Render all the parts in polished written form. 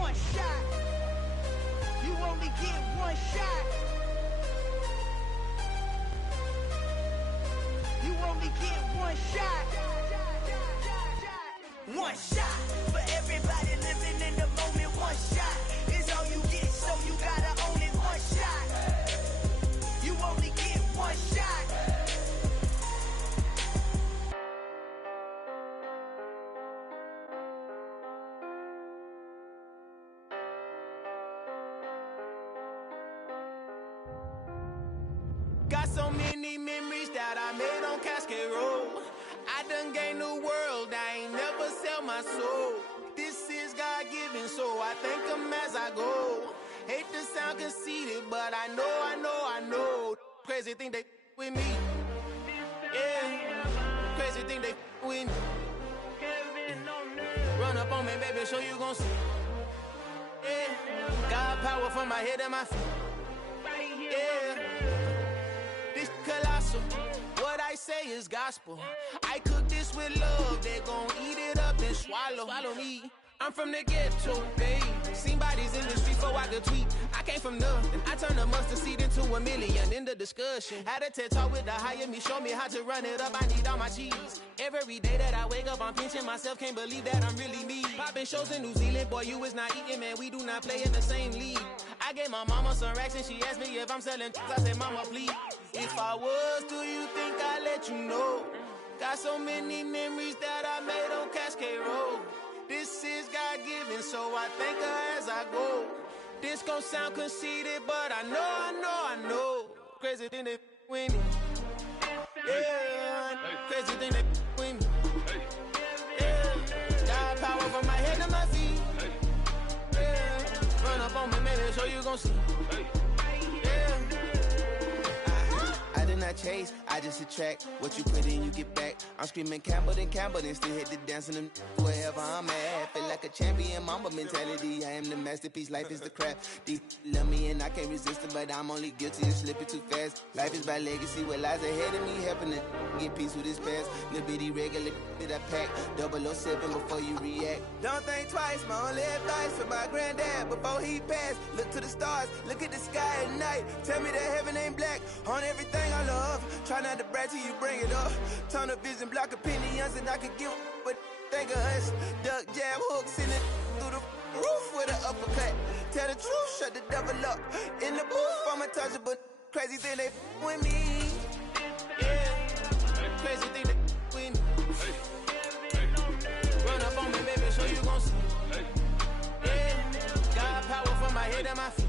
one shot. You only get one shot. You only get one shot. One shot for everybody living in the moment. One shot is all you get, so you gotta own it. One shot. You only get one shot. Got so many memories that I made on Cascade Road. I done gained the world, I ain't never sell my soul. This is God-given, so I thank him as I go. Hate to sound conceited, but I know. Crazy thing they with me. Yeah, crazy thing they with me. Run up on me, baby, so you gon' see. Yeah, God power from my head and my feet. Yeah. This colossal, what I say is gospel. I cook this with love, they gon' eat it up and swallow me. I'm from the ghetto, babe. Seen bodies in the street before I could tweet. I came from nothing, I turned a mustard seed into $1 million in the discussion. Had a TED talk with the higher me, show me how to run it up, I need all my cheese. Every day that I wake up, I'm pinching myself, can't believe that I'm really me. Popping shows in New Zealand, boy, you is not eating, man, we do not play in the same league. I gave my mama some racks and she asked me if I'm selling I said, mama, please. If I was, do you think I'd let you know? Got so many memories that I made on Cascade Road. This is God-given, so I thank her as I go. This gon' sound conceited, but I know. Crazy thing they with me. Yeah, crazy thing they with me. Yeah, God power from my head to my feet. Yeah, run up on me, maybe, so you gon' see. Yeah. I did not chase, I just attract. What you put in, you get back. I'm screaming Campbell, then still hit the dance and them wherever I'm at. Feel like a champion, mamba mentality. I am the masterpiece, life is the crap. Deep love me and I can't resist it, but I'm only guilty of slipping too fast. Life is by legacy, what lies ahead of me, helping to get peace with this past. Little bitty regular that I pack, 007 before you react. Don't think twice, my only advice for my granddad before he passed. Look to the stars, look at the sky at night. Tell me that heaven ain't black on everything I love. Try not to brag till you bring it up. Tunnel vision, block opinions, and I could give but think of us. Duck jab hooks in it through the roof with an uppercut. Tell the truth, shut the devil up. In the booth, I'm untouchable. Crazy thing they with me. Yeah, crazy thing they with me. Run up on me, baby, so you gon' see. Yeah, God power from my head and my feet.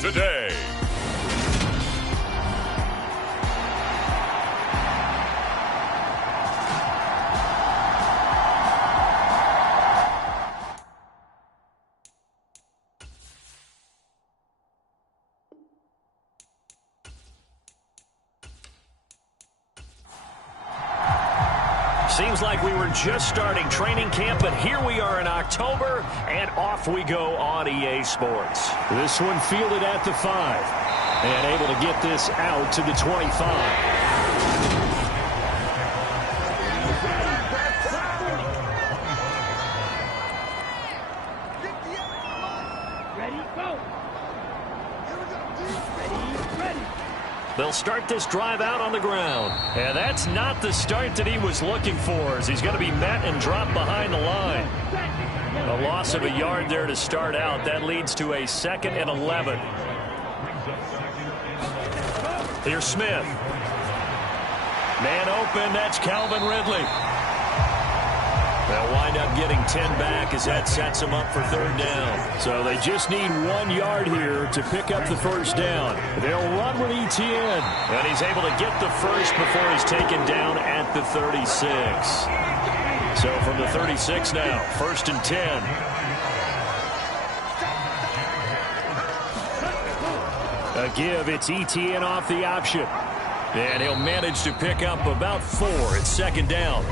Today. Seems like we were just starting training camp, but here we are in October, and off we go on EA Sports. This one fielded at the 5, and able to get this out to the 25. They'll start this drive out on the ground. And that's not the start that he was looking for, as he's going to be met and dropped behind the line. A loss of a yard there to start out. That leads to a 2nd and 11. Here's Smith. Man open, that's Calvin Ridley. They'll wind up getting 10 back as that sets them up for 3rd down. So they just need 1 yard here to pick up the 1st down. They'll run with ETN. And he's able to get the first before he's taken down at the 36. So from the 36 now, 1st and 10. A give, it's ETN off the option. And he'll manage to pick up about 4 at second down.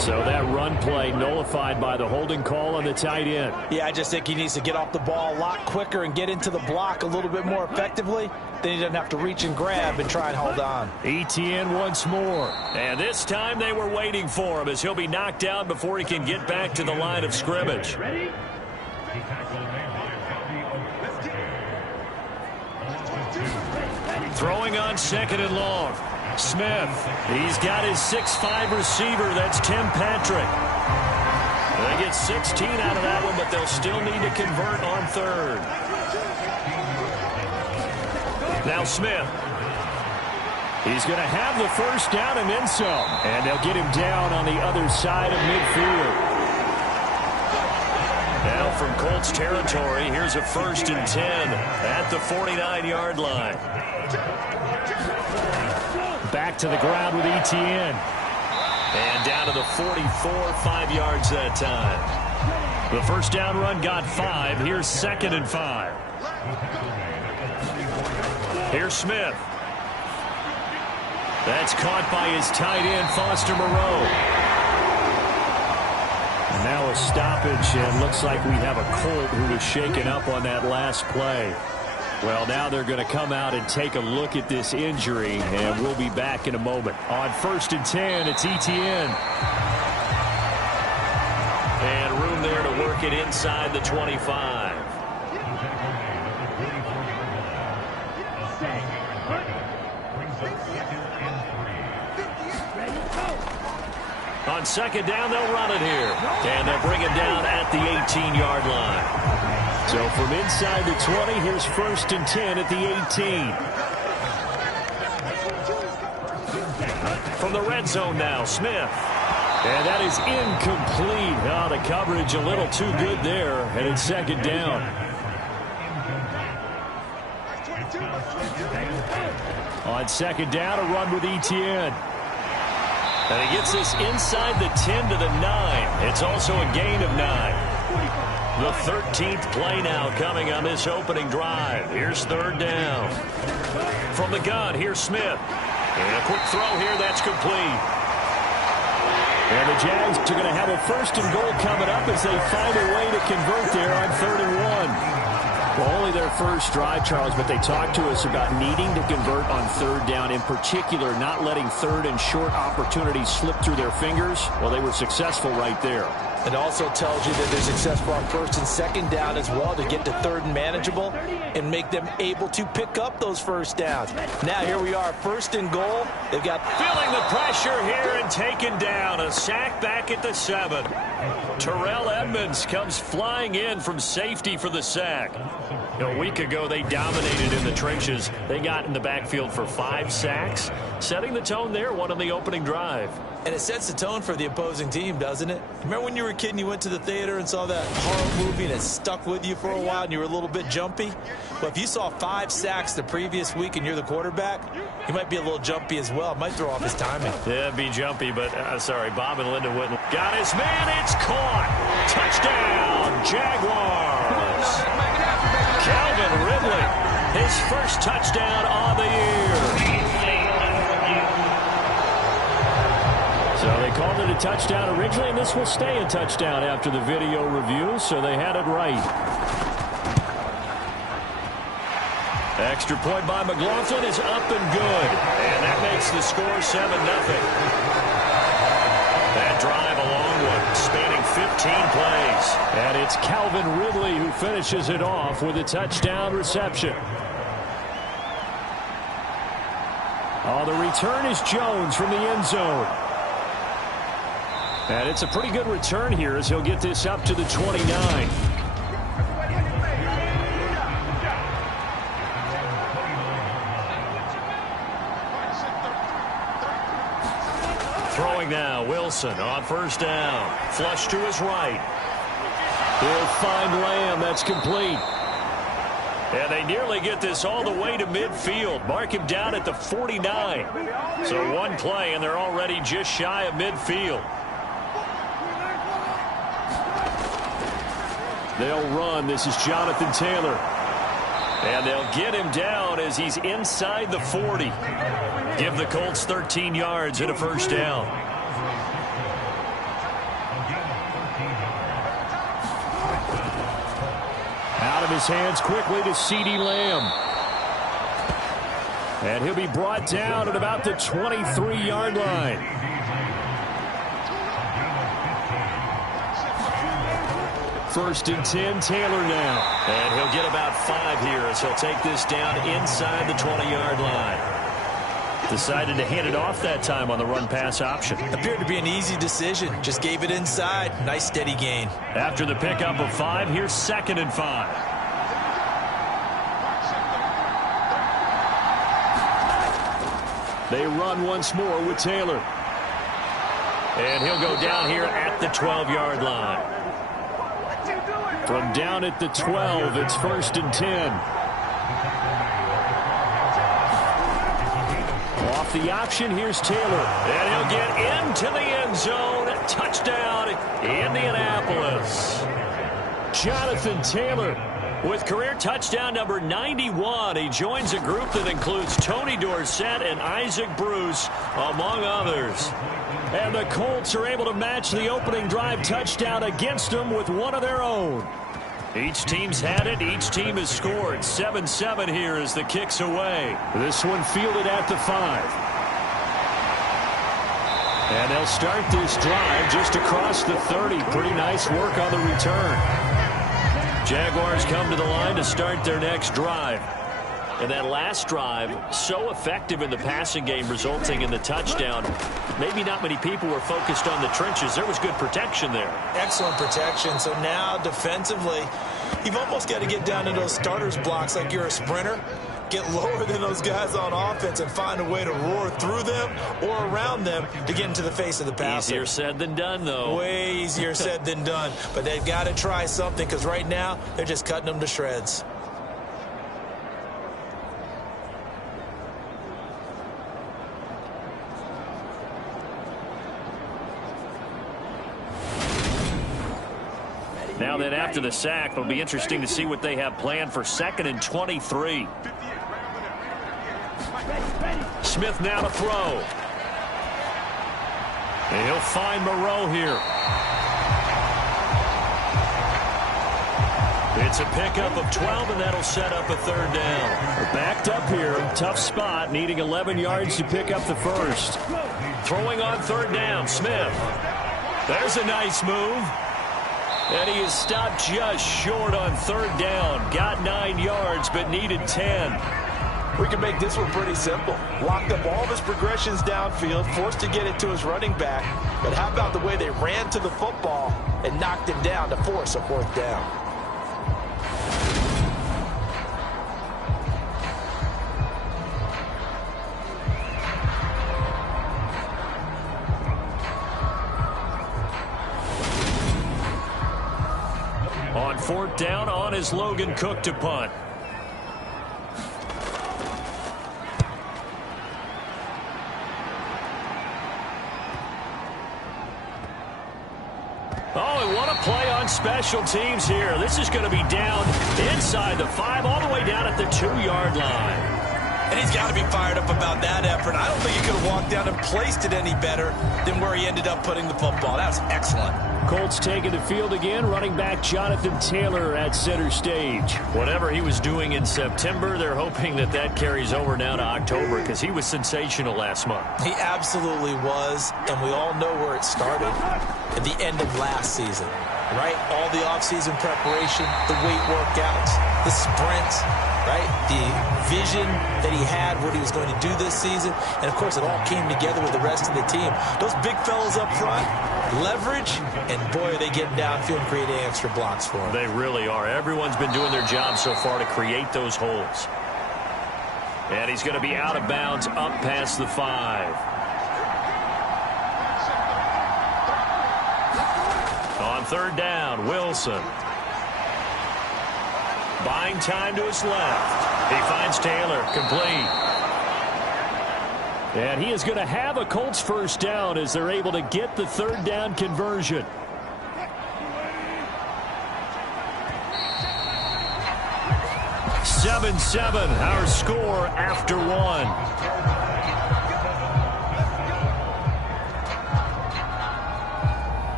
So that run play nullified by the holding call on the tight end. Yeah, I just think he needs to get off the ball a lot quicker and get into the block a little bit more effectively. Then he doesn't have to reach and grab and try and hold on. ETN once more. And this time they were waiting for him as he'll be knocked down before he can get back to the line of scrimmage. Throwing on second and long. Smith, he's got his 6'5" receiver. That's Tim Patrick. They get 16 out of that one, but they'll still need to convert on third. Now Smith. He's going to have the first down and then some. And they'll get him down on the other side of midfield. Now from Colts territory, here's a 1st and 10 at the 49-yard line. Back to the ground with ETN. And down to the 44, 5 yards that time. The first down run got 5. Here's 2nd and 5. Here's Smith. That's caught by his tight end, Foster Moreau. And now a stoppage, and looks like we have a Colt who was shaken up on that last play. Well, now they're going to come out and take a look at this injury, and we'll be back in a moment. On 1st and 10, it's ETN. And room there to work it inside the 25. On second down, they'll run it here. And they'll bring it down at the 18-yard line. So from inside the 20, here's 1st and 10 at the 18. From the red zone now, Smith. And that is incomplete. Oh, the coverage a little too good there, and it's second down. On second down, a run with ETN. And he gets this inside the 10 to the 9. It's also a gain of 9. The 13th play now coming on this opening drive. Here's 3rd down. From the gun, here's Smith. And a quick throw here, that's complete. And the Jags are going to have a 1st and goal coming up as they find a way to convert there on 3rd and 1. Well, only their first drive, Charles, but they talked to us about needing to convert on 3rd down, in particular not letting 3rd and short opportunities slip through their fingers. Well, they were successful right there. It also tells you that they're successful on 1st and 2nd down as well to get to 3rd and manageable and make them able to pick up those 1st downs. Now here we are, 1st and goal. They've got feeling the pressure here and taken down. A sack back at the 7. Terrell Edmonds comes flying in from safety for the sack. A week ago, they dominated in the trenches. They got in the backfield for 5 sacks, setting the tone there, one on the opening drive. And it sets the tone for the opposing team, doesn't it? Remember when you were a kid and you went to the theater and saw that horror movie and it stuck with you for a while and you were a little bit jumpy? Well, if you saw 5 sacks the previous week and you're the quarterback, he might be a little jumpy as well. Might throw off his timing. Yeah, be jumpy, but sorry, Bob and Linda wouldn't. Got his man, it's caught. Touchdown, Jaguars. Calvin Ridley, his first touchdown on the year. So they called it a touchdown originally, and this will stay a touchdown after the video review, so they had it right. Extra point by McLaughlin is up and good, and that makes the score 7-0. That drive, a long one, spanning 15 plays. And it's Calvin Ridley who finishes it off with a touchdown reception. Oh, the return is Jones from the end zone. And it's a pretty good return here as he'll get this up to the 29. Throwing now, Wilson on 1st down. Flush to his right. He'll find Lamb. That's complete. And they nearly get this all the way to midfield. Mark him down at the 49. So one play, and they're already just shy of midfield. They'll run. This is Jonathan Taylor. And they'll get him down as he's inside the 40. Give the Colts 13 yards and a first down. Out of his hands quickly to CeeDee Lamb. And he'll be brought down at about the 23-yard line. First and 10, Taylor now. And he'll get about 5 here as he'll take this down inside the 20-yard line. Decided to hand it off that time on the run-pass option. Appeared to be an easy decision. Just gave it inside. Nice steady gain. After the pickup of 5, here's 2nd and 5. They run once more with Taylor. And he'll go down here at the 12-yard line. From down at the 12, it's 1st and 10. Off the option, here's Taylor. And he'll get into the end zone. Touchdown, Indianapolis. Jonathan Taylor with career touchdown number 91. He joins a group that includes Tony Dorsett and Isaac Bruce, among others. And the Colts are able to match the opening drive touchdown against them with one of their own. Each team's had it. Each team has scored. 7-7 here as the kick's away. This one fielded at the 5. And they'll start this drive just across the 30. Pretty nice work on the return. Jaguars come to the line to start their next drive. And that last drive, so effective in the passing game, resulting in the touchdown. Maybe not many people were focused on the trenches. There was good protection there. Excellent protection. So now, defensively, you've almost got to get down to those starters blocks like you're a sprinter. Get lower than those guys on offense and find a way to roar through them or around them to get into the face of the passer. Easier said than done, though. Way easier said than done. But they've got to try something because right now, they're just cutting them to shreds. Now then, after the sack, it'll be interesting to see what they have planned for 2nd and 23. Smith now to throw. And he'll find Moreau here. It's a pickup of 12, and that'll set up a 3rd down. They're backed up here. Tough spot, needing 11 yards to pick up the first. Throwing on 3rd down, Smith. There's a nice move. And he is stopped just short on 3rd down. Got 9 yards, but needed 10. We can make this one pretty simple. Locked up all of his progressions downfield, forced to get it to his running back. But how about the way they ran to the football and knocked him down to force a 4th down? On 4th down, on is Logan Cook to punt. Oh, and what a play on special teams here. This is going to be down inside the 5, all the way down at the 2-yard line. And he's got to be fired up about that effort. I don't think he could have walked down and placed it any better than where he ended up putting the football. That was excellent. Colts taking the field again. Running back Jonathan Taylor at center stage. Whatever he was doing in September, they're hoping that that carries over now to October because he was sensational last month. He absolutely was, and we all know where it started at the end of last season, right? All the offseason preparation, the weight workouts, the sprints, right? The vision that he had, what he was going to do this season, and of course it all came together with the rest of the team. Those big fellas up front, leverage, and boy, are they getting downfield and creating extra blocks for him. They really are. Everyone's been doing their job so far to create those holes. And he's going to be out of bounds up past the 5. On 3rd down, Wilson. Buying time to his left. He finds Taylor, complete. And he is going to have a Colts 1st down as they're able to get the 3rd down conversion. 7-7, our score after one.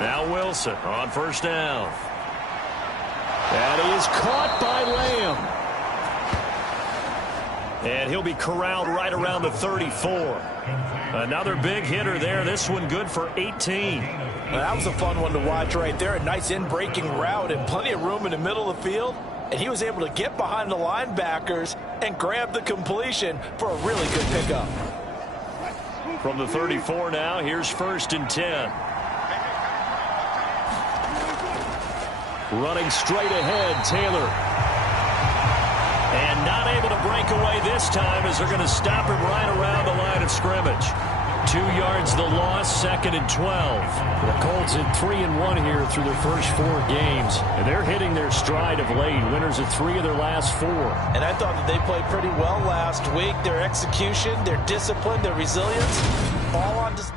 Now Wilson on first down. That is caught by Lamb. And he'll be corralled right around the 34. Another big hitter there. This one good for 18. Well, that was a fun one to watch right there. A nice in-breaking route and plenty of room in the middle of the field. And he was able to get behind the linebackers and grab the completion for a really good pickup. From the 34 now, here's 1st and 10. Running straight ahead, Taylor. And not able to break away this time as they're going to stop him right around the line of scrimmage. 2 yards the loss, 2nd and 12. The Colts at 3-1 here through their first 4 games. And they're hitting their stride of late. Winners of 3 of their last 4. And I thought that they played pretty well last week. Their execution, their discipline, their resilience, all on display.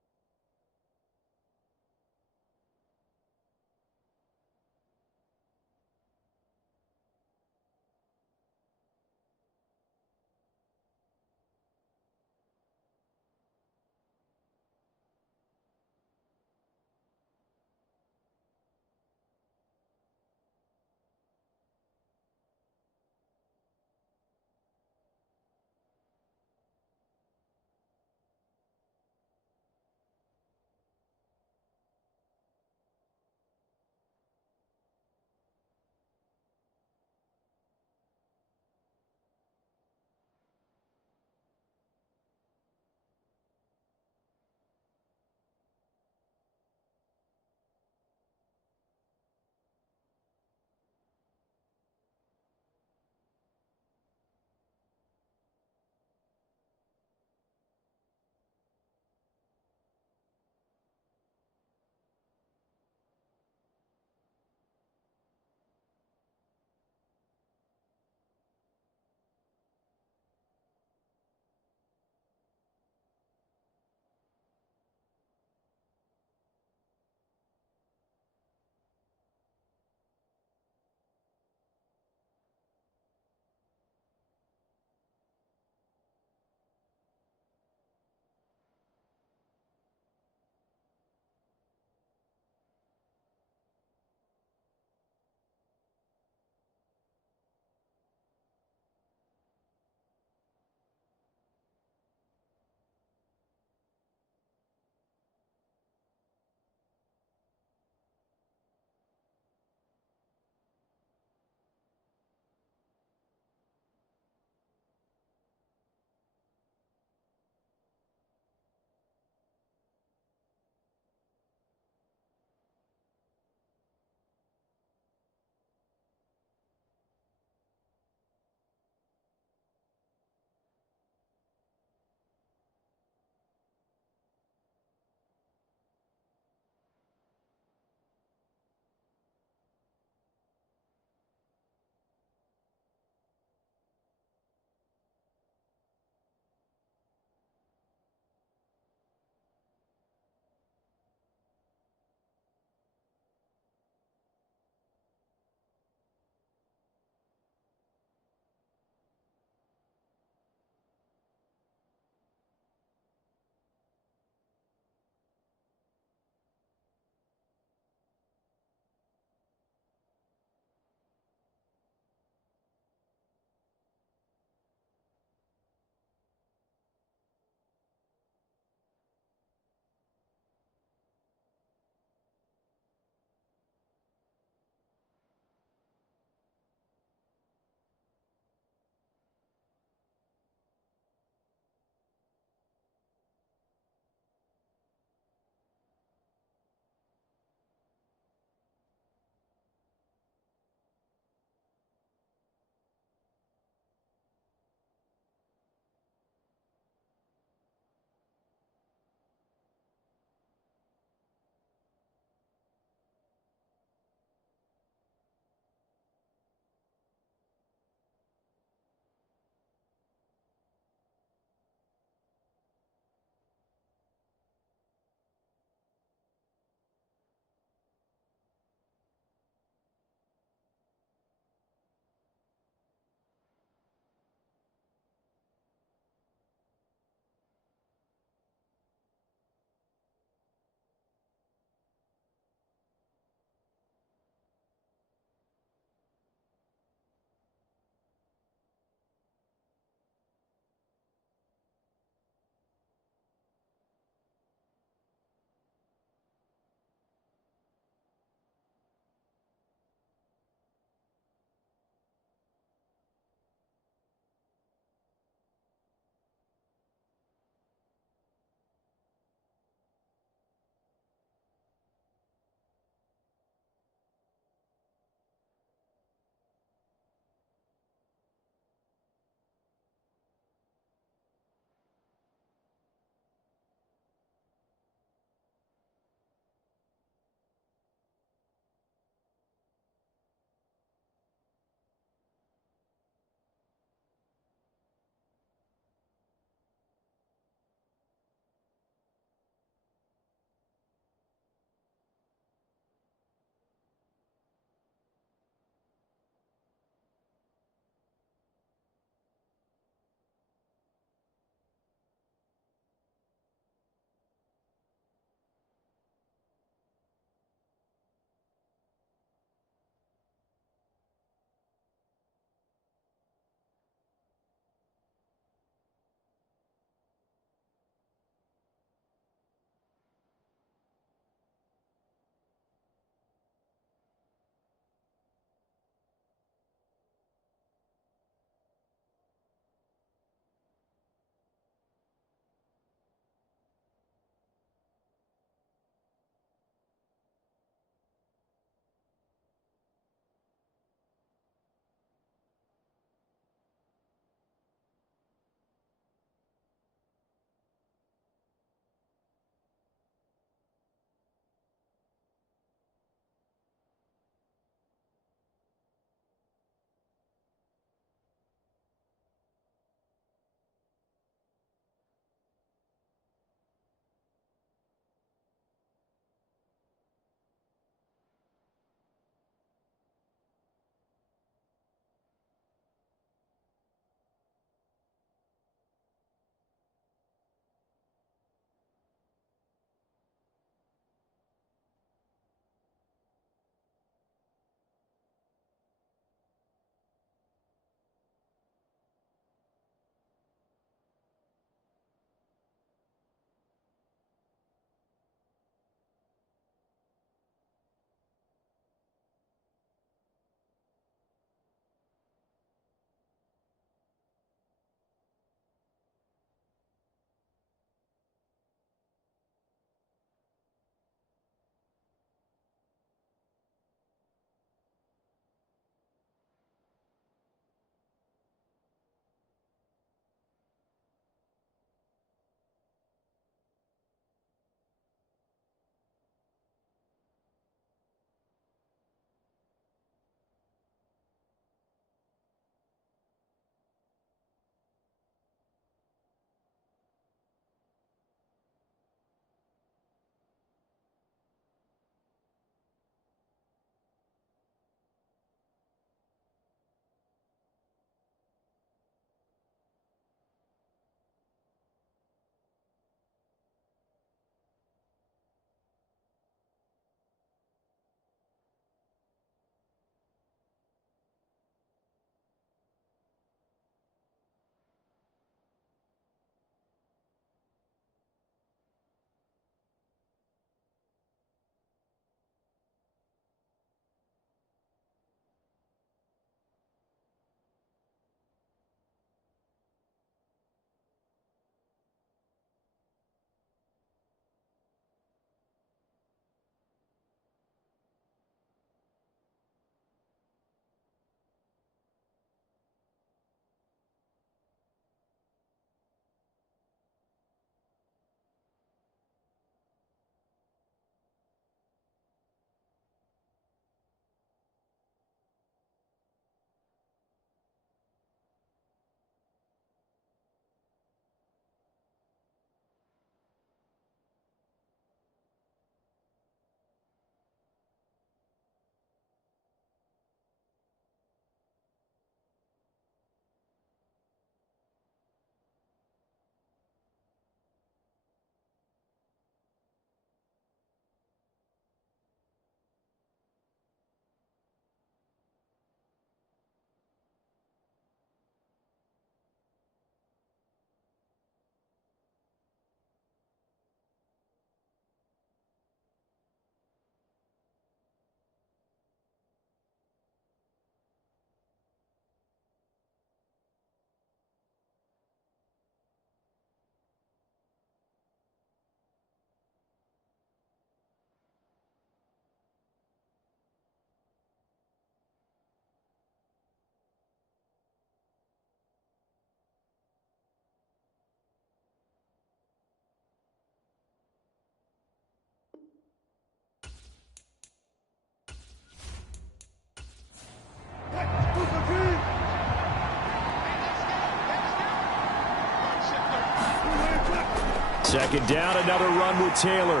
Second down, another run with Taylor.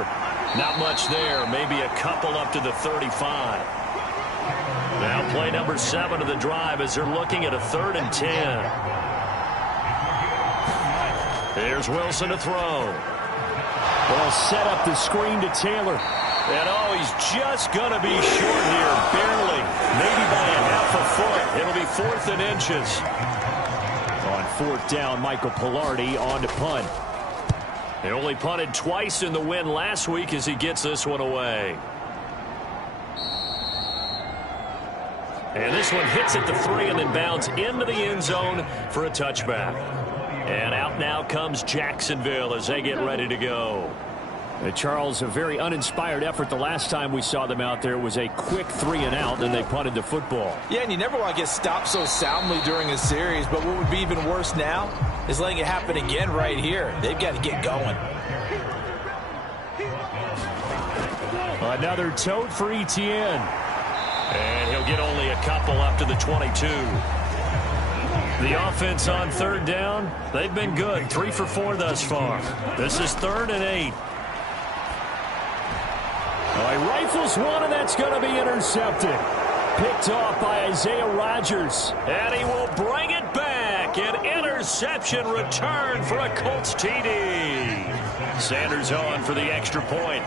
Not much there, maybe a couple up to the 35. Now play number 7 of the drive as they're looking at a 3rd and 10. Here's Wilson to throw. They'll set up the screen to Taylor. And oh, he's just going to be short here, barely. Maybe by a half a foot. It'll be 4th and inches. On 4th down, Michael Pilardi on to punt. He only punted twice in the win last week as he gets this one away. And this one hits at the 3 and then bounds into the end zone for a touchback. And out now comes Jacksonville as they get ready to go. Charles, a very uninspired effort the last time we saw them out there was a quick 3 and out, and they punted the football. Yeah, and you never want to get stopped so soundly during a series, but what would be even worse now is letting it happen again right here. They've got to get going. Another tote for Etienne. And he'll get only a couple up to the 22. The offense on 3rd down, they've been good. 3 for 4 thus far. This is 3rd and 8. He rifles one, and that's going to be intercepted. Picked off by Isaiah Rodgers. And he will bring it back. An interception return for a Colts TD. Sanders on for the extra point.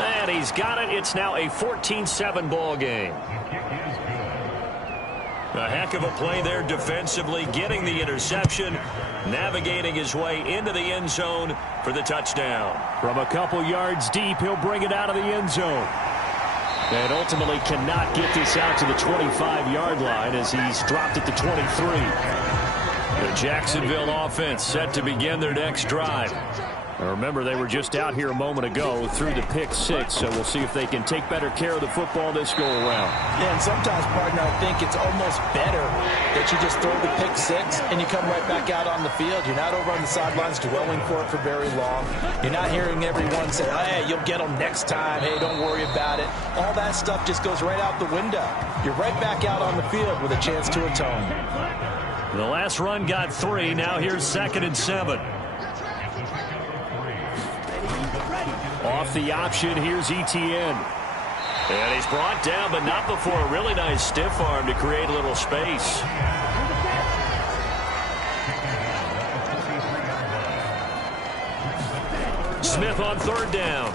And he's got it. It's now a 14-7 ball game. A heck of a play there defensively, getting the interception, navigating his way into the end zone for the touchdown. From a couple yards deep, he'll bring it out of the end zone. And ultimately cannot get this out to the 25-yard line as he's dropped at the 23. The Jacksonville offense set to begin their next drive. Now remember, they were just out here a moment ago through the pick 6, so we'll see if they can take better care of the football this go-around. Yeah, and sometimes, partner, I think it's almost better that you just throw the pick 6 and you come right back out on the field. You're not over on the sidelines dwelling for it for very long. You're not hearing everyone say, hey, you'll get them next time. Hey, don't worry about it. All that stuff just goes right out the window. You're right back out on the field with a chance to atone. The last run got 3. Now here's 2nd and 7. Off the option, here's Etienne. And he's brought down, but not before a really nice stiff arm to create a little space. Smith on 3rd down.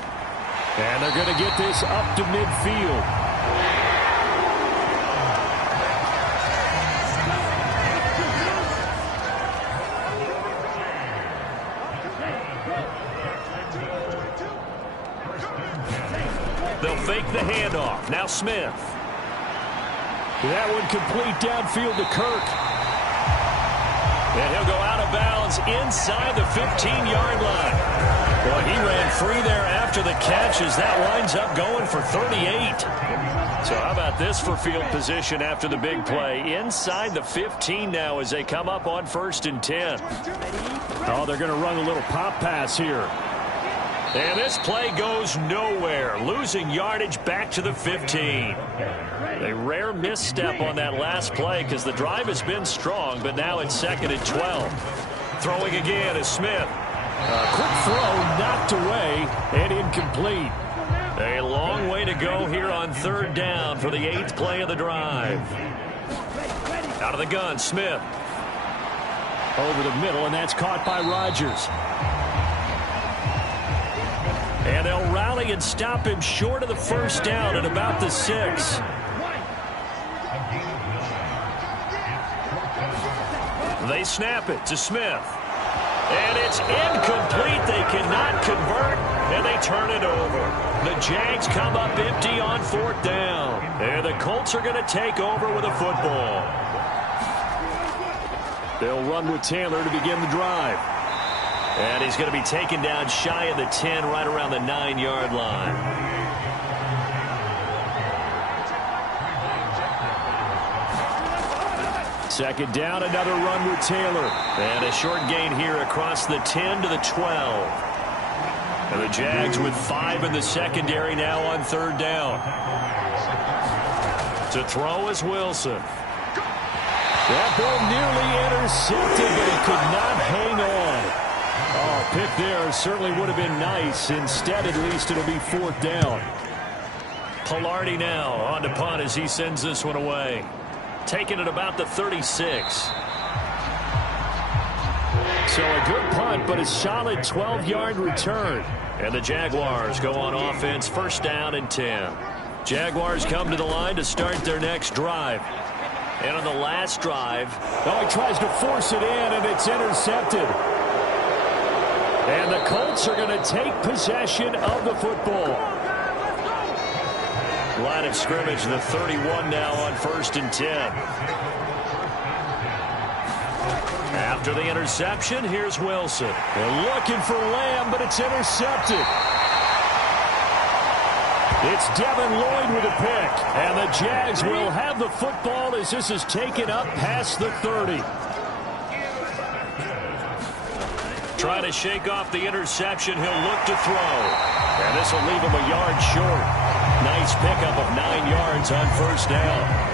And they're going to get this up to midfield. They'll fake the handoff. Now Smith. That one complete downfield to Kirk. And he'll go out of bounds inside the 15-yard line. Boy, he ran free there after the catch as that winds up going for 38. So how about this for field position after the big play? Inside the 15 now as they come up on 1st and 10. Oh, they're going to run a little pop pass here. And this play goes nowhere, losing yardage back to the 15. A rare misstep on that last play because the drive has been strong, but now it's 2nd and 12. Throwing again is Smith. A quick throw knocked away and incomplete. A long way to go here on 3rd down for the 8th play of the drive. Out of the gun, Smith. Over the middle, and that's caught by Rodgers. And they'll rally and stop him short of the 1st down at about the 6. They snap it to Smith. And it's incomplete. They cannot convert, and they turn it over. The Jags come up empty on 4th down. And the Colts are going to take over with a football. They'll run with Taylor to begin the drive. And he's going to be taken down shy of the 10, right around the 9-yard line. Second down, another run with Taylor. And a short gain here across the 10 to the 12. And the Jags with 5 in the secondary now on 3rd down. To throw is Wilson. That ball nearly intercepted, but he could not hang on. Oh, pick there certainly would have been nice. Instead, at least, it'll be 4th down. Pilardi now on to punt as he sends this one away. Taking it about the 36. So a good punt, but a solid 12-yard return. And the Jaguars go on offense, 1st down and 10. Jaguars come to the line to start their next drive. And on the last drive, he tries to force it in, and it's intercepted. And the Colts are going to take possession of the football. Line of scrimmage, the 31 now on 1st and 10. After the interception, here's Wilson. They're looking for Lamb, but it's intercepted. It's Devin Lloyd with a pick. And the Jags will have the football as this is taken up past the 30. Trying to shake off the interception. He'll look to throw. And this will leave him a yard short. Nice pickup of 9 yards on 1st down.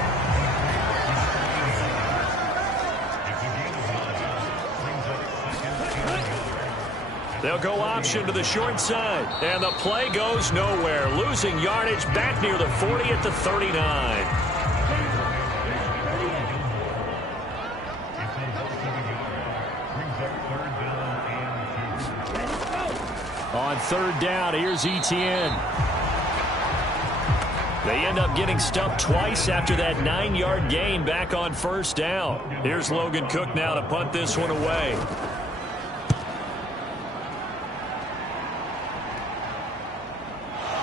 They'll go option to the short side. And the play goes nowhere. Losing yardage back near the 40 at the 39. On 3rd down, here's Etienne. They end up getting stumped twice after that 9-yard gain back on 1st down. Here's Logan Cook now to punt this one away.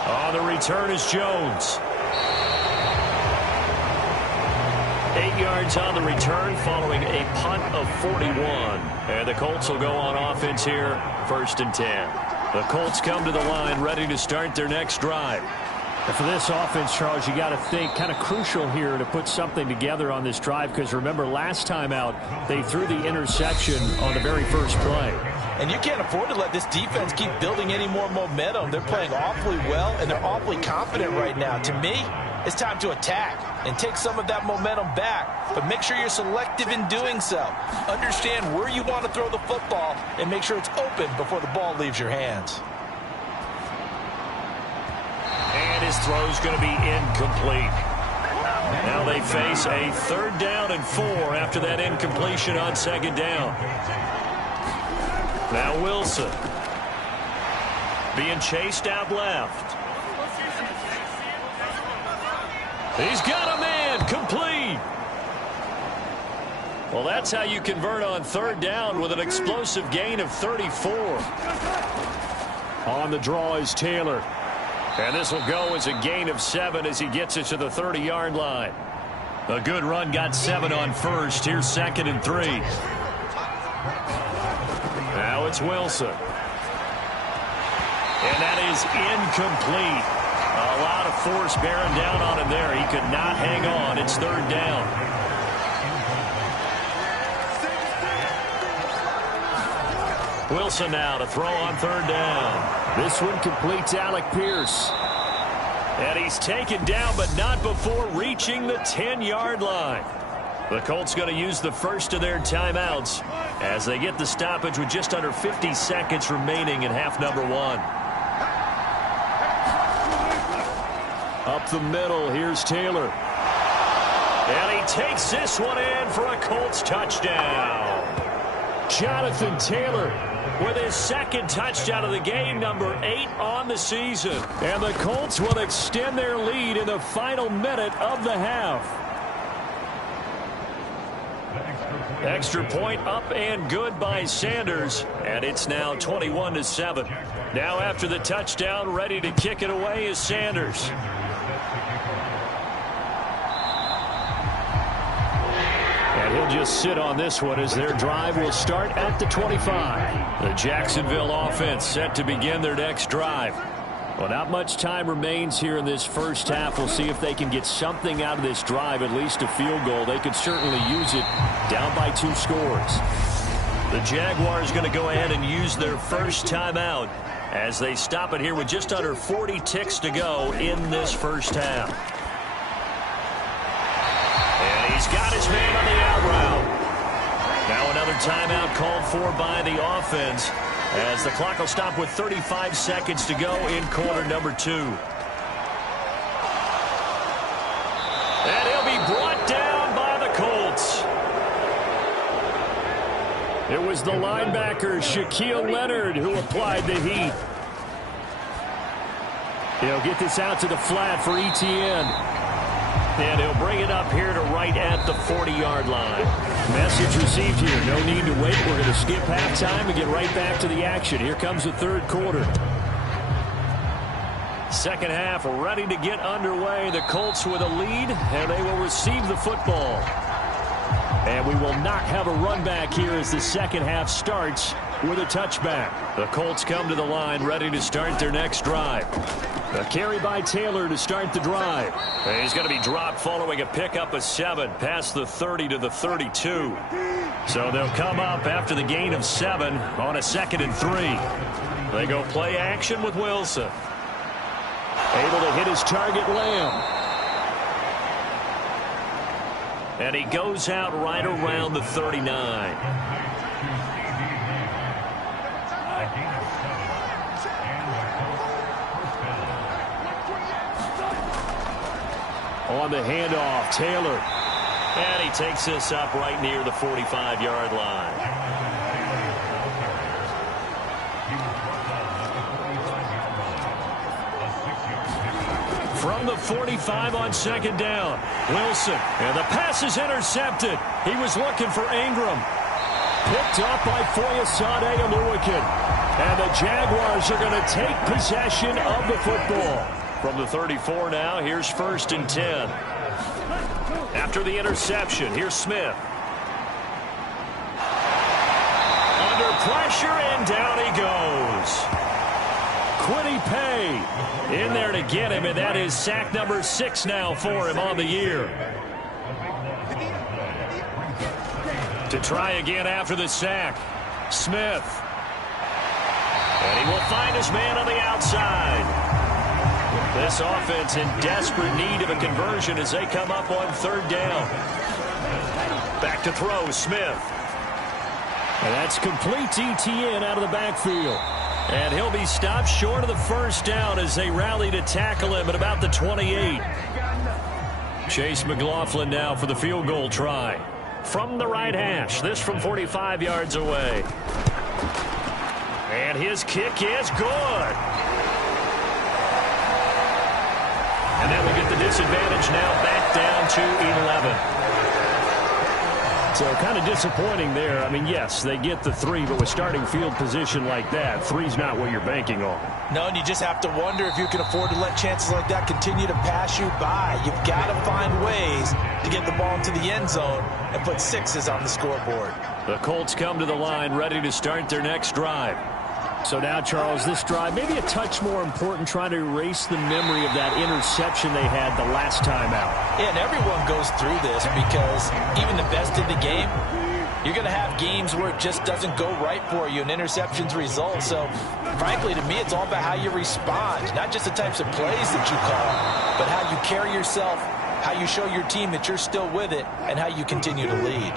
On the return is Jones. 8 yards on the return following a punt of 41. And the Colts will go on offense here, 1st and 10. The Colts come to the line ready to start their next drive. And for this offense, Charles, you got to think kind of crucial here to put something together on this drive, because remember last time out they threw the interception on the very first play. And you can't afford to let this defense keep building any more momentum. They're playing awfully well, and they're awfully confident right now. To me, it's time to attack and take some of that momentum back. But make sure you're selective in doing so. Understand where you want to throw the football and make sure it's open before the ball leaves your hands. And his throw's going to be incomplete. Now they face a 3rd down and 4 after that incompletion on 2nd down. Now Wilson being chased out left. He's got a man, complete. Well, that's how you convert on 3rd down with an explosive gain of 34. On the draw is Taylor. And this will go as a gain of 7 as he gets it to the 30-yard line. A good run got 7 on 1st. Here's 2nd and 3. Now it's Wilson. And that is incomplete. A lot of force bearing down on him there. He could not hang on. It's 3rd down. Wilson now to throw on 3rd down. This one completes Alec Pierce. And he's taken down, but not before reaching the 10-yard line. The Colts going to use the first of their timeouts as they get the stoppage with just under 50 seconds remaining in half number 1. Up the middle, here's Taylor. And he takes this one in for a Colts touchdown. Jonathan Taylor with his 2nd touchdown of the game, number 8 on the season. And the Colts will extend their lead in the final minute of the half. Extra point up and good by Sanders. And it's now 21-7. Now after the touchdown, ready to kick it away is Sanders. And he'll just sit on this one as their drive will start at the 25. The Jacksonville offense set to begin their next drive. Well, not much time remains here in this first half. We'll see if they can get something out of this drive, at least a field goal. They could certainly use it down by 2 scores. The Jaguars going to go ahead and use their first timeout as they stop it here with just under 40 ticks to go in this first half. And he's got his man on the out route. Another timeout called for by the offense as the clock will stop with 35 seconds to go in quarter number 2. And he'll be brought down by the Colts. It was the linebacker, Shaquille Leonard, who applied the heat. He'll get this out to the flat for Etienne. And he'll bring it up here to right at the 40-yard line. Message received here. No need to wait. We're going to skip halftime and get right back to the action. Here comes the third quarter. Second half ready to get underway. The Colts with a lead, and they will receive the football. And we will not have a run back here as the second half starts with a touchback. The Colts come to the line ready to start their next drive. A carry by Taylor to start the drive. And he's going to be dropped following a pickup of 7 past the 30 to the 32. So they'll come up after the gain of 7 on a 2nd and 3. They go play action with Wilson. Able to hit his target, Lamb. And he goes out right around the 39. On the handoff, Taylor. And he takes this up right near the 45-yard line. From the 45 on 2nd down, Wilson. And the pass is intercepted. He was looking for Ingram. Picked up by Foyesade Oluwakin. And the Jaguars are going to take possession of the football. From the 34 now, here's 1st and 10. After the interception, here's Smith. Under pressure, and down he goes. Quiddy Pay in there to get him, and that is sack number 6 now for him on the year. To try again after the sack, Smith. And he will find his man on the outside. This offense in desperate need of a conversion as they come up on 3rd down. Back to throw, Smith. And that's complete to Etienne out of the backfield. And he'll be stopped short of the 1st down as they rally to tackle him at about the 28. Chase McLaughlin now for the field goal try. From the right hash, this from 45 yards away. And his kick is good. And that will get the disadvantage now back down to 11. So kind of disappointing there. I mean, yes, they get the 3, but with starting field position like that, 3's not what you're banking on. No, and you just have to wonder if you can afford to let chances like that continue to pass you by. You've got to find ways to get the ball into the end zone and put 6s on the scoreboard. The Colts come to the line ready to start their next drive. So now, Charles, this drive maybe a touch more important, trying to erase the memory of that interception they had the last time out. Yeah, and everyone goes through this because even the best in the game, you're going to have games where it just doesn't go right for you and interceptions result. So, frankly, to me, it's all about how you respond, not just the types of plays that you call, but how you carry yourself, how you show your team that you're still with it, and how you continue to lead.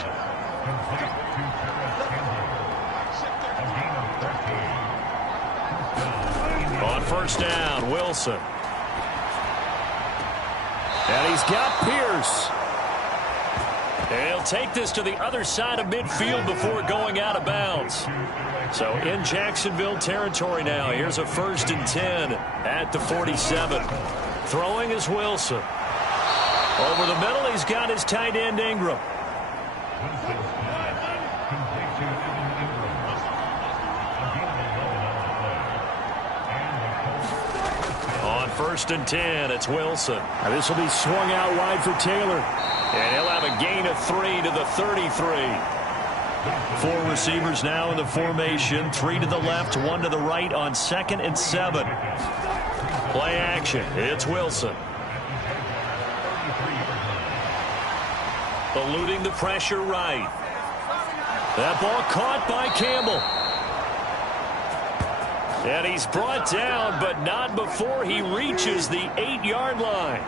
On 1st down, Wilson. And he's got Pierce. And he'll take this to the other side of midfield before going out of bounds. So in Jacksonville territory now. Here's a 1st and 10 at the 47. Throwing is Wilson. Over the middle, he's got his tight end Ingram. On 1st and 10, it's Wilson. Now this will be swung out wide for Taylor. And he'll have a gain of 3 to the 33. 4 receivers now in the formation. 3 to the left, 1 to the right on 2nd and 7. Play action. It's Wilson. Eluding the pressure right. That ball caught by Campbell. And he's brought down, but not before he reaches the 8-yard line.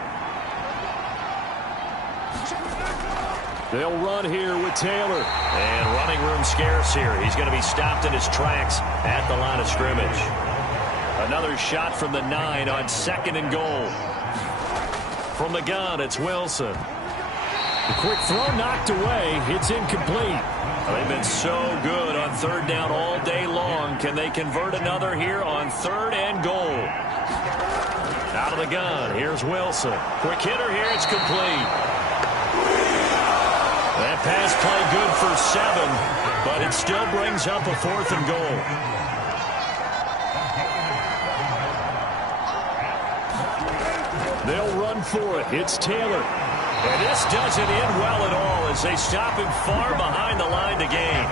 They'll run here with Taylor. And running room scarce here. He's going to be stopped in his tracks at the line of scrimmage. Another shot from the 9 on 2nd and goal. From the gun, it's Wilson. A quick throw knocked away. It's incomplete. They've been so good on 3rd down all day long. Can they convert another here on 3rd and goal? Out of the gun, here's Wilson. Quick hitter here, it's complete. That pass play good for 7, but it still brings up a 4th and goal. They'll run for it. It's Taylor. And this doesn't end well at all as they stop him far behind the line to gain.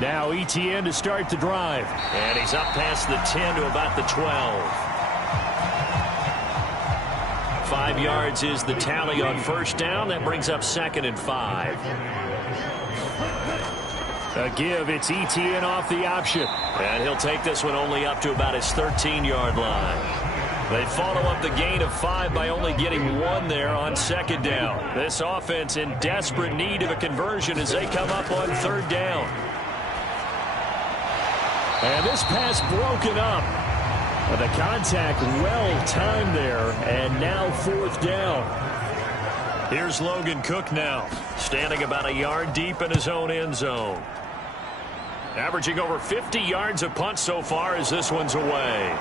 Now ETN to start the drive. And he's up past the 10 to about the 12. 5 yards is the tally on 1st down. That brings up 2nd and 5. A give, it's ETN off the option. And he'll take this one only up to about his 13-yard line. They follow up the gain of 5 by only getting 1 there on 2nd down. This offense in desperate need of a conversion as they come up on 3rd down. And this pass broken up. The contact well timed there, and now 4th down. Here's Logan Cook now, standing about a yard deep in his own end zone. Averaging over 50 yards a punt so far as this one's away.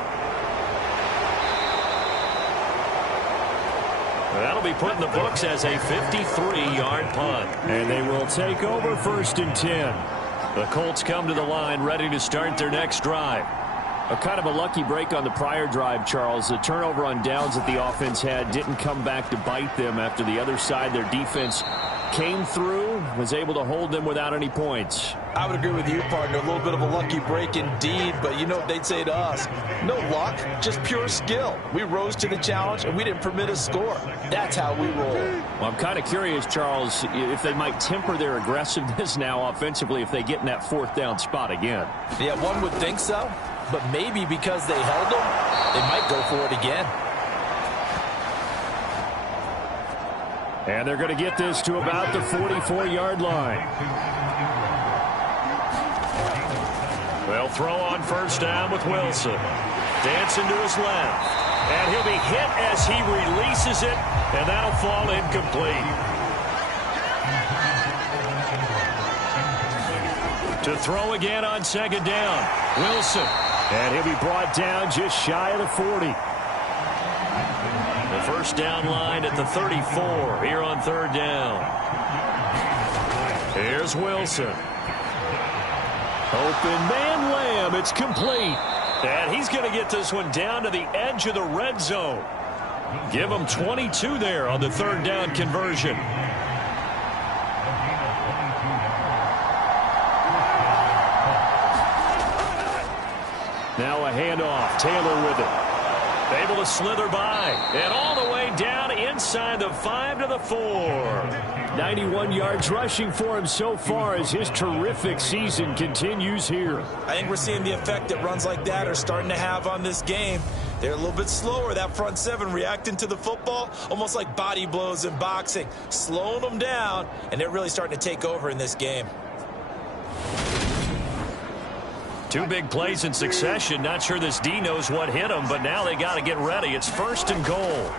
That'll be put in the books as a 53-yard punt. And they will take over 1st and 10. The Colts come to the line ready to start their next drive. A kind of a lucky break on the prior drive, Charles. The turnover on downs that the offense had didn't come back to bite them after the other side. Their defense came through, was able to hold them without any points. I would agree with you, partner. A little bit of a lucky break indeed, but you know what they'd say to us? No luck, just pure skill. We rose to the challenge, and we didn't permit a score. That's how we roll. Well, I'm kind of curious, Charles, if they might temper their aggressiveness now offensively if they get in that 4th down spot again. Yeah, one would think so, but maybe because they held them, they might go for it again. And they're going to get this to about the 44-yard line. They'll throw on 1st down with Wilson. Dancing to his left. And he'll be hit as he releases it, and that'll fall incomplete. To throw again on 2nd down. Wilson. And he'll be brought down just shy of the 40. The 1st down line at the 34 here on 3rd down. Here's Wilson. Open man Lamb. It's complete. And he's going to get this one down to the edge of the red zone. Give him 22 there on the 3rd down conversion. Now a handoff. Taylor with it. Able to slither by. And all the way down inside the 5 to the 4. 91 yards rushing for him so far as his terrific season continues here. I think we're seeing the effect that runs like that are starting to have on this game. They're a little bit slower, that front 7, reacting to the football, almost like body blows in boxing, slowing them down, and they're really starting to take over in this game. 2 big plays in succession. Not sure this D knows what hit him, but now they got to get ready. It's 1st and goal.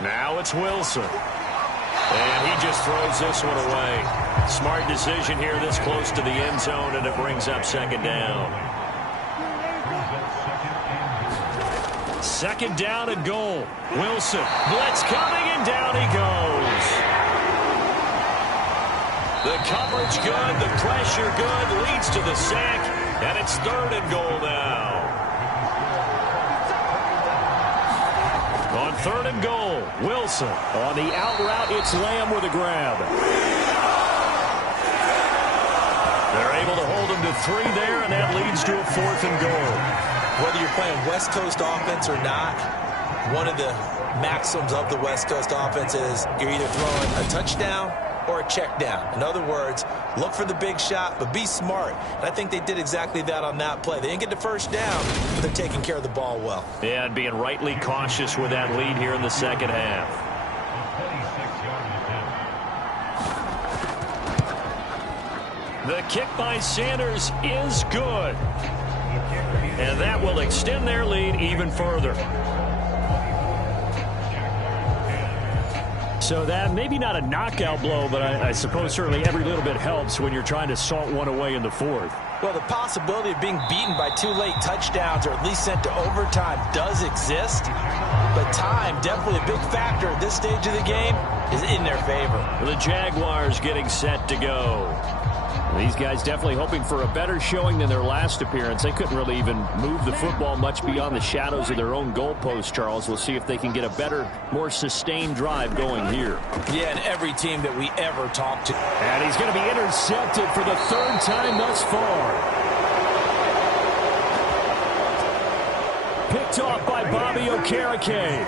Now it's Wilson. And he just throws this one away. Smart decision here this close to the end zone, and it brings up 2nd down. 2nd down and goal. Wilson. Blitz coming, and down he goes. The coverage good, the pressure good, leads to the sack, and it's 3rd and goal now. On 3rd and goal, Wilson. On the out route, it's Lamb with a grab. They're able to hold him to 3 there, and that leads to a 4th and goal. Whether you're playing West Coast offense or not, one of the maxims of the West Coast offense is you're either throwing a touchdown or a check down. In other words, look for the big shot, but be smart. And I think they did exactly that on that play. They didn't get the first down, but they're taking care of the ball well. Yeah, and being rightly cautious with that lead here in the second half. The kick by Sanders is good. And that will extend their lead even further. So that maybe not a knockout blow, but I suppose certainly every little bit helps when you're trying to salt one away in the fourth. Well, the possibility of being beaten by 2 late touchdowns or at least sent to overtime does exist. But time, definitely a big factor at this stage of the game, is in their favor. The Jaguars getting set to go. These guys definitely hoping for a better showing than their last appearance. They couldn't really even move the football much beyond the shadows of their own goalpost, Charles. We'll see if they can get a better, more sustained drive going here. Yeah, and every team that we ever talked to. And he's going to be intercepted for the 3rd time thus far. Picked off by Bobby Okereke.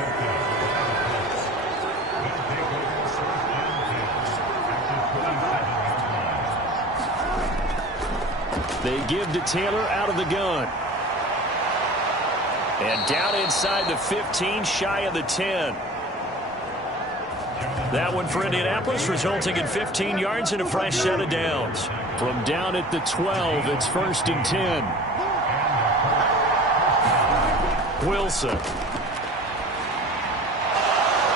They give to Taylor out of the gun. And down inside the 15, shy of the 10. That one for Indianapolis, resulting in 15 yards and a fresh set of downs. From down at the 12, it's 1st and 10. Wilson.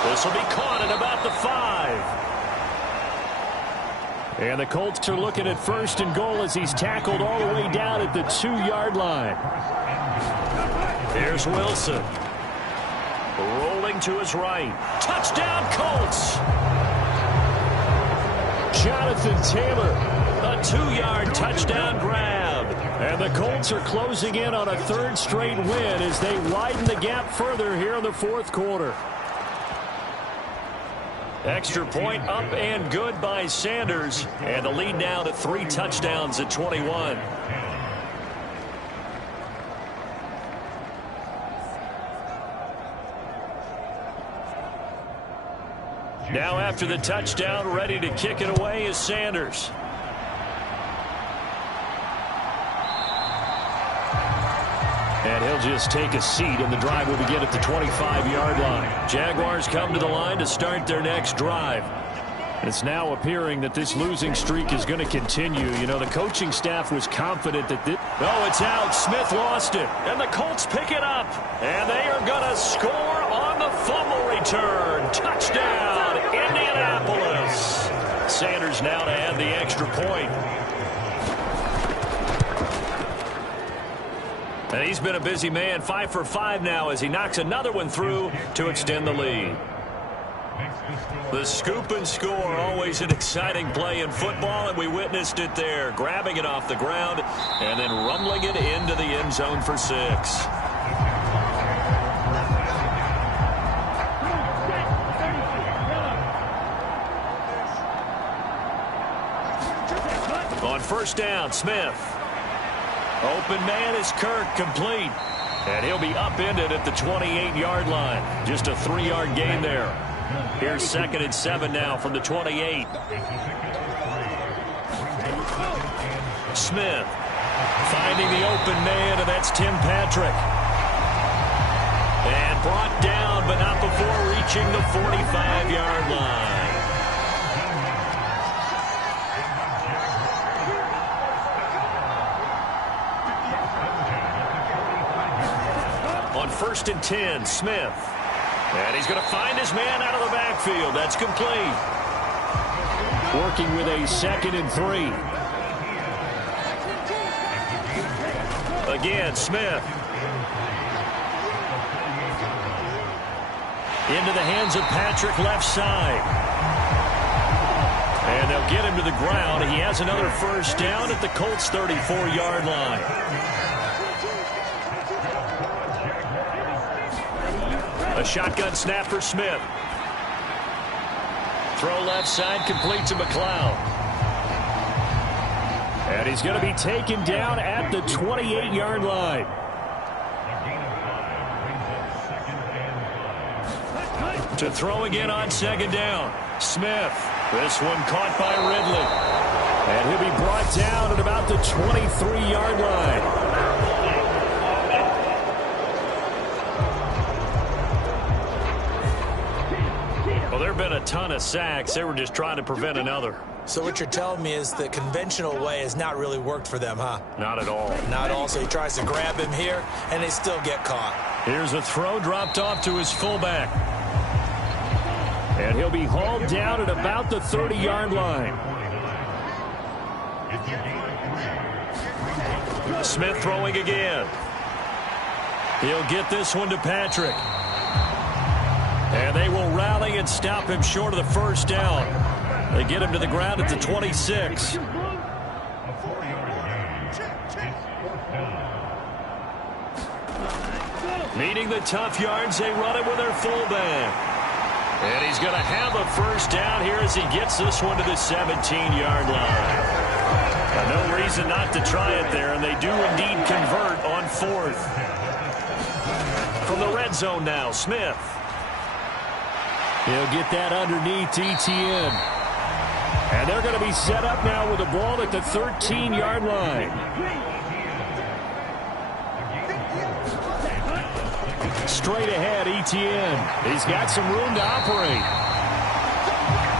This will be caught at about the 5. And the Colts are looking at 1st and goal as he's tackled all the way down at the 2-yard line. Here's Wilson. Rolling to his right. Touchdown, Colts! Jonathan Taylor, a 2-yard touchdown grab. And the Colts are closing in on a 3rd straight win as they widen the gap further here in the 4th quarter. Extra point up and good by Sanders. And the lead now to 3 touchdowns at 21. Now after the touchdown, ready to kick it away is Sanders. And he'll just take a seat, and the drive will begin at the 25-yard line. Jaguars come to the line to start their next drive. It's now appearing that this losing streak is going to continue. You know, the coaching staff was confident that this... Oh, it's out. Smith lost it. And the Colts pick it up. And they are going to score on the fumble return. Touchdown, Indianapolis. Sanders now to add the extra point. And he's been a busy man, 5 for 5 now as he knocks another one through to extend the lead. The scoop and score, always an exciting play in football, and we witnessed it there, grabbing it off the ground and then rumbling it into the end zone for 6. On 1st down, Smith. Open man is Kirk, complete. And he'll be upended at the 28-yard line. Just a 3-yard gain there. Here's 2nd and 7 now from the 28. Smith finding the open man, and that's Tim Patrick. And brought down, but not before reaching the 45-yard line. On 1st and 10, Smith. And he's going to find his man out of the backfield. That's complete. Working with a 2nd and 3. Again, Smith. Into the hands of Patrick, left side. And they'll get him to the ground. He has another 1st down at the Colts' 34-yard line. A shotgun snap for Smith. Throw left side, complete to McLeod. And he's going to be taken down at the 28-yard line. To throw again on 2nd down. Smith This one caught by Ridley. And he'll be brought down at about the 23-yard line. Well, there have been a ton of sacks. They were just trying to prevent another. So what you're telling me is the conventional way has not really worked for them, huh? Not at all. Not at all. So he tries to grab him here, and they still get caught. Here's a throw dropped off to his fullback. And he'll be hauled down at about the 30-yard line. Smith throwing again. He'll get this one to Patrick. And they will rally and stop him short of the first down. They get him to the ground at the 26. Needing the tough yards, they run it with their fullback. And he's going to have a first down here as he gets this one to the 17-yard line. No reason not to try it there, and they do indeed convert on fourth. From the red zone now, Smith. He'll get that underneath Etienne. And they're going to be set up now with the ball at the 13-yard line. Straight ahead, Etienne. He's got some room to operate.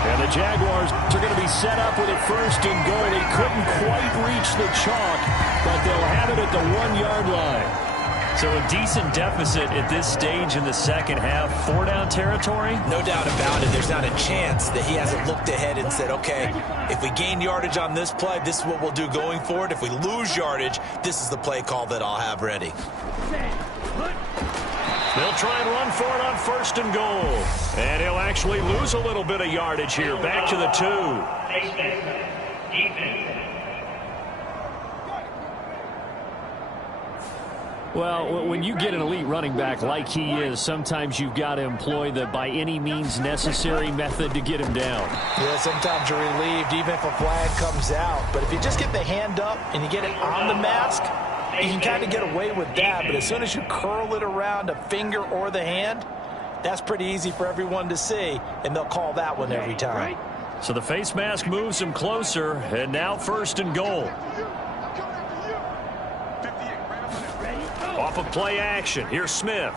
And the Jaguars are going to be set up with a first and goal. They couldn't quite reach the chalk, but they'll have it at the 1-yard line. So a decent deficit at this stage in the second half. 4-down territory? No doubt about it. There's not a chance that he hasn't looked ahead and said, okay, if we gain yardage on this play, this is what we'll do going forward. If we lose yardage, this is the play call that I'll have ready. They'll try and run for it on first and goal. And he'll actually lose a little bit of yardage here. Back to the 2. Well, when you get an elite running back like he is, sometimes you've got to employ the by any means necessary method to get him down. Yeah, sometimes you're relieved even if a flag comes out. But if you just get the hand up and you get it on the mask, you can kind of get away with that. But as soon as you curl it around a finger or the hand, that's pretty easy for everyone to see, and they'll call that one every time. So the face mask moves him closer, and now first and goal. Off of play action, here's Smith.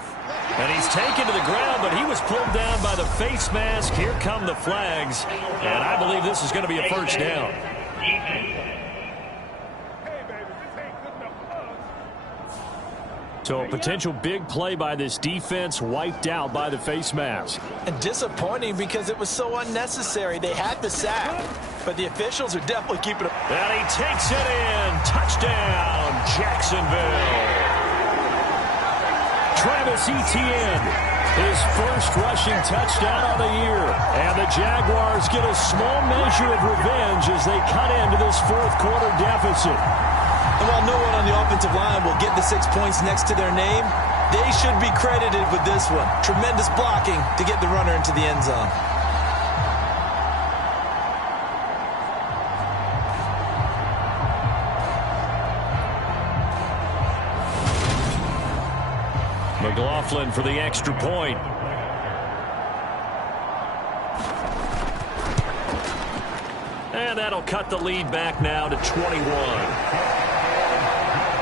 And he's taken to the ground, but he was pulled down by the face mask. Here come the flags, and I believe this is going to be a first down. So a potential big play by this defense wiped out by the face mask. And disappointing because it was so unnecessary. They had the sack, but the officials are definitely keeping it. And he takes it in. Touchdown, Jacksonville. Travis Etienne, his first rushing touchdown of the year. And the Jaguars get a small measure of revenge as they cut into this fourth quarter deficit. And while no one on the offensive line will get the 6 points next to their name, they should be credited with this one. Tremendous blocking to get the runner into the end zone. McLaughlin for the extra point. And that'll cut the lead back now to 21.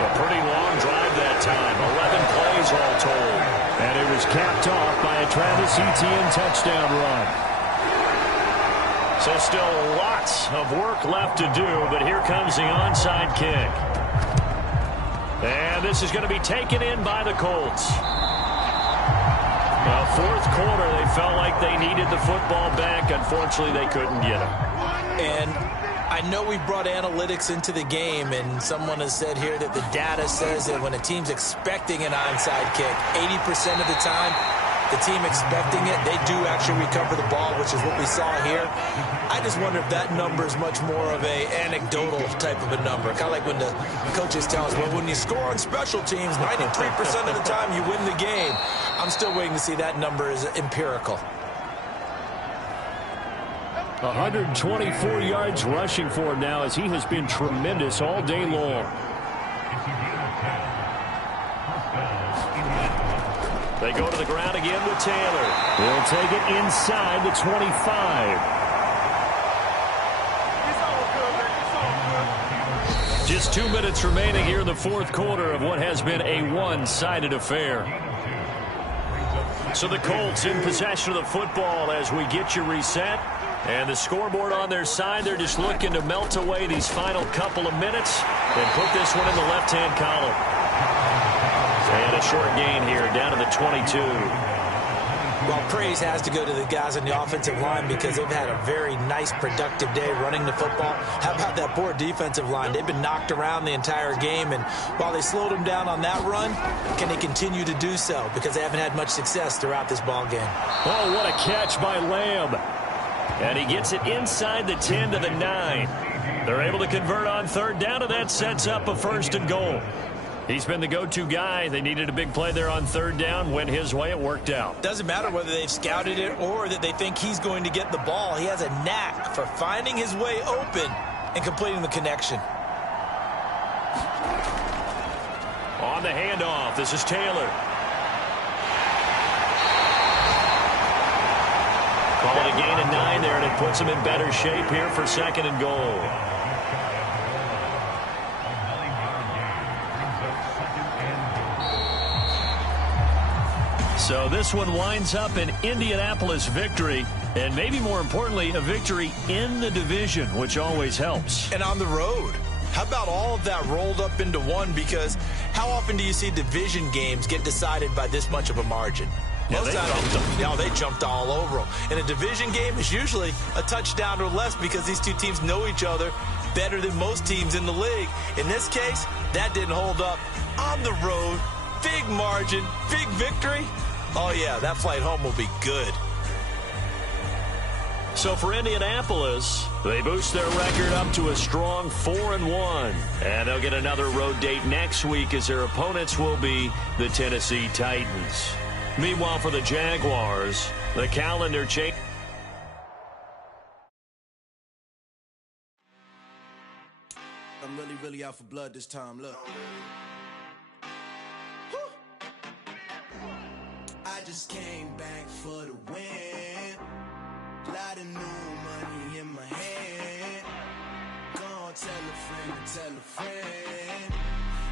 A pretty long drive that time, 11 plays all told. And it was capped off by a Travis Etienne touchdown run. So still lots of work left to do, but here comes the onside kick. And this is going to be taken in by the Colts. Well, fourth quarter, they felt like they needed the football back. Unfortunately, they couldn't get it. And I know we brought analytics into the game, and someone has said here that the data says that when a team's expecting an onside kick, 80% of the time, the team expecting it, they do actually recover the ball, which is what we saw here. I just wonder if that number is much more of a anecdotal type of a number. Kind of like when the coaches tell us, well, when you score on special teams, 93% of the time you win the game. I'm still waiting to see that number is empirical. 124 yards rushing for him now as he has been tremendous all day long. They go to the ground again with Taylor. He'll take it inside the 25. Just 2 minutes remaining here in the fourth quarter of what has been a one-sided affair. So the Colts in possession of the football as we get you reset. And the scoreboard on their side, they're just looking to melt away these final couple of minutes and put this one in the left-hand column. And a short gain here down to the 22. Well, praise has to go to the guys on the offensive line because they've had a very nice, productive day running the football. How about that poor defensive line? They've been knocked around the entire game, and while they slowed them down on that run, can they continue to do so? Because they haven't had much success throughout this ball game. Oh, what a catch by Lamb. And he gets it inside the 10 to the 9. They're able to convert on third down, and that sets up a first and goal. He's been the go-to guy. They needed a big play there on third down. Went his way. It worked out. Doesn't matter whether they've scouted it or that they think he's going to get the ball. He has a knack for finding his way open and completing the connection. On the handoff, this is Taylor. Call it a gain of 9 there, and it puts him in better shape here for second and goal. So this one winds up an Indianapolis victory, and maybe more importantly, a victory in the division, which always helps. And on the road. How about all of that rolled up into one? Because how often do you see division games get decided by this much of a margin? Yeah, They jumped all over them. And a division game is usually a touchdown or less because these two teams know each other better than most teams in the league. In this case, that didn't hold up. On the road, big margin, big victory. Oh, yeah, that flight home will be good. So for Indianapolis, they boost their record up to a strong 4-1. And they'll get another road date next week as their opponents will be the Tennessee Titans. Meanwhile, for the Jaguars, the calendar change. I'm really out for blood this time. Look. I just came back for the win. Lot of new money in my hand. Gonna tell a friend.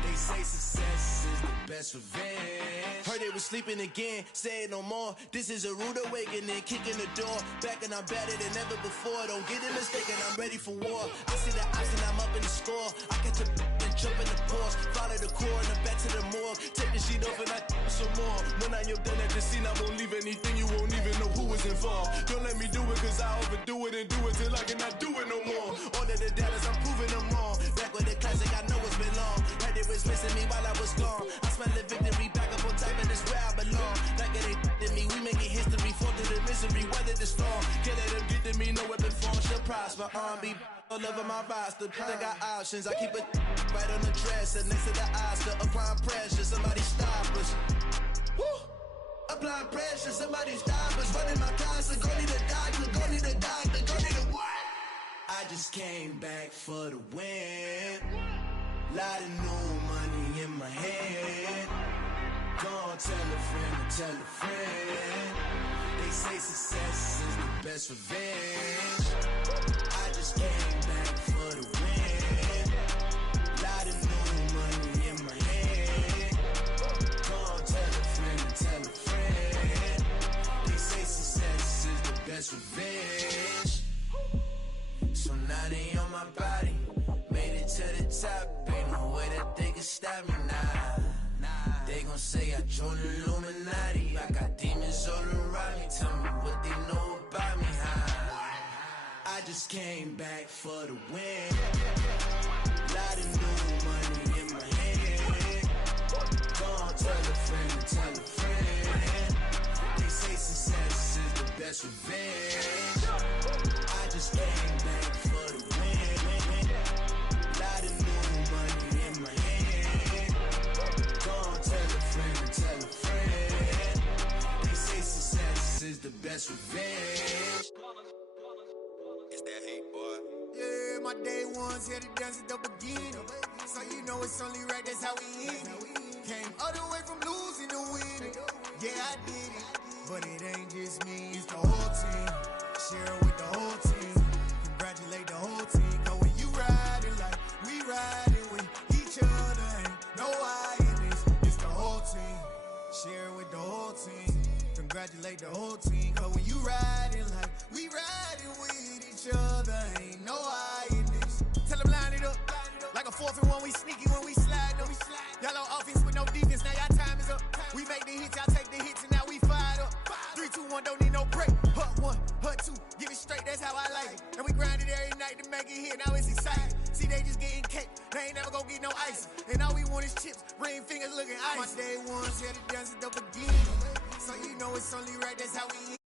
They say success is the best revenge. Heard they was sleeping again, say it no more. This is a rude awakening, kicking the door. Back and I'm better than ever before. Don't get it mistaken, I'm ready for war. I see the option, I'm up in the score. I catch a and jump in the pause. Follow the core and then back to the morgue. Take the sheet off and I some more. When I'm done at the scene, I won't leave anything. You won't even know who was involved. Don't let me do it cause I overdo it and do it till I cannot do it no more. All of the doubters, I'm proving them wrong. Back with the classic, I know it's been long. Heard they was missing me while I was gone. I smell the victory back up on top and it's where I belong. Like it ain't to me, we making history. Fall through the misery, weather the storm. Can't let them get to me, no weapon form shall prosper. Be all over my roster, they got options. I keep it right on the dresser, next to the Oscar. Applying pressure, somebody stop us. Woo! Applying pressure, somebody stop us. Running my closet, go need a doctor, go need a doctor, go need a what? I just came back for the win. Lot of new money in my hand. Gonna tell a friend. They say success is the best revenge. I just came back for the win. Lot of new money in my hand. Gonna tell a friend. They say success is the best revenge. So now they on my body. Made it to the top. Ain't no way that they can stop me now. They gon' say I joined the Illuminati. I got demons all around me. Tell me what they know about me, I just came back for the win. Lot of new money in my hand. Gonna tell a friend. They say success is the best revenge. I just came back for the win. Lot of new money in my hand. Gonna tell a friend. They say success is the best revenge. It's that hate, boy. Yeah, my day ones here to dance at the beginning. So you know it's only right, that's how we end it. Came all the way from losing to winning. Yeah, I did it. But it ain't just me, it's the whole team. Share it with the whole team. Congratulate the whole team. Cause when you riding like we riding with congratulate the whole team. Cause when you riding like we riding with each other, ain't no I in this. Tell them line it up. Like a 4th and 1, we sneaky when we slide. Y'all on offense with no defense, now y'all time is up. We make the hits, y'all take the hits, and now we fired up. 3, 2, 1, don't need no break. Hut 1, hut 2, give it straight, that's how I like it. And we grind it every night to make it hit, now it's exciting. See, they just getting cake, they ain't never gonna get no ice. And all we want is chips, ring fingers looking ice. My day ones, here to dance at the beginning. So you know it's only right, that's how we